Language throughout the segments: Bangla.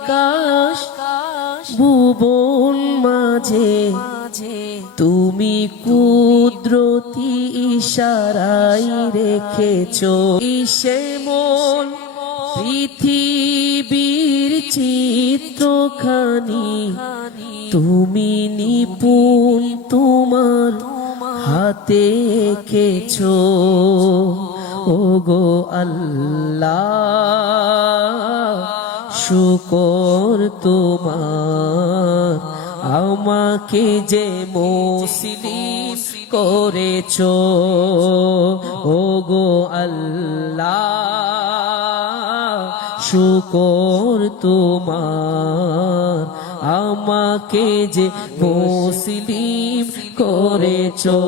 আকাশ ভুবন মাঝে তুমি কুদরতি ইশারায় রেখেছো ইসে মন পৃথিবীর চিত্রখানি তুমি নিপুণ তোমার হাতে এঁকেছো ওগো আল্লাহ শুকর তোমার আমাকে যে মুসলিম করেছো ওগো আল্লাহ শুকর তোমার আমাকে যে মুসলিম করেছো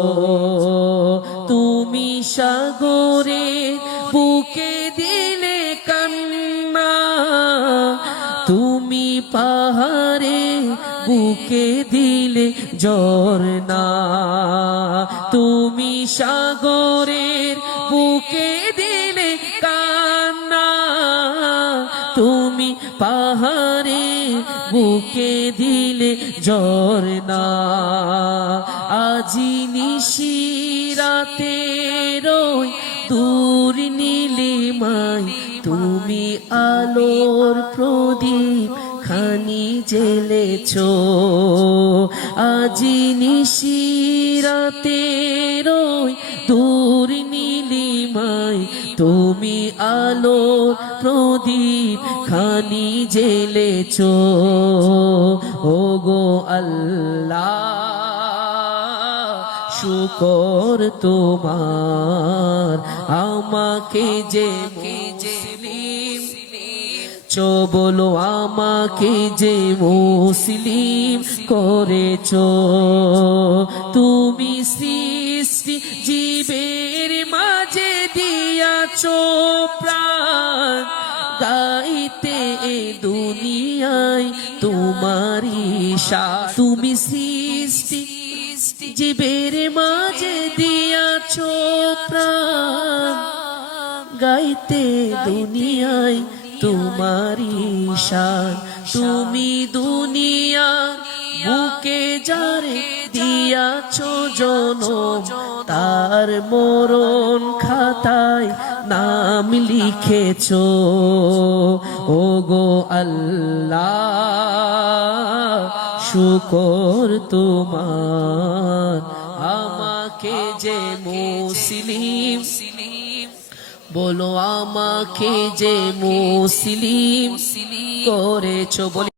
তুমি সাগরে বুকে দিলে কান্না তুমি পাহাড়ে বুকে দিলে ঝরনা তুমি সাগরের বুকে দিলে কান্না তুমি পাহাড়ে বুকে দিলে ঝরনা আজি নিশিরাতে রই দূর নীলিমায় তুমি আলোর প্রদীপ খানি জ্বেলেছো আজি নিশিরাতে রই দূর নীলিমায় তুমি আলোর প্রদীপ খানি জ্বেলেছো ওগো আল্লাহ শুকর তোমার আমাকে যে মুসলিম বলো আমাকে যে মুসলিম করেছো তুমি সৃষ্টি জীবের মাঝে দিয়াছো প্রাণ গাইতে এ দুনিয়ায় তোমারি শান তুমি সৃষ্টি জীবের মাঝে দিয়াছো প্রাণ গাইতে দুনিয়ায় তোমারি শান তুমি দুনিয়া বুকে যারে দিয়াছো জনম তার মরণ খাতায় নাম লিখেছো ওগো আল্লাহ শুকর তোমার আমাকে যে মুসলিম বলো আমাকে যে মুসলিম করেছো বলি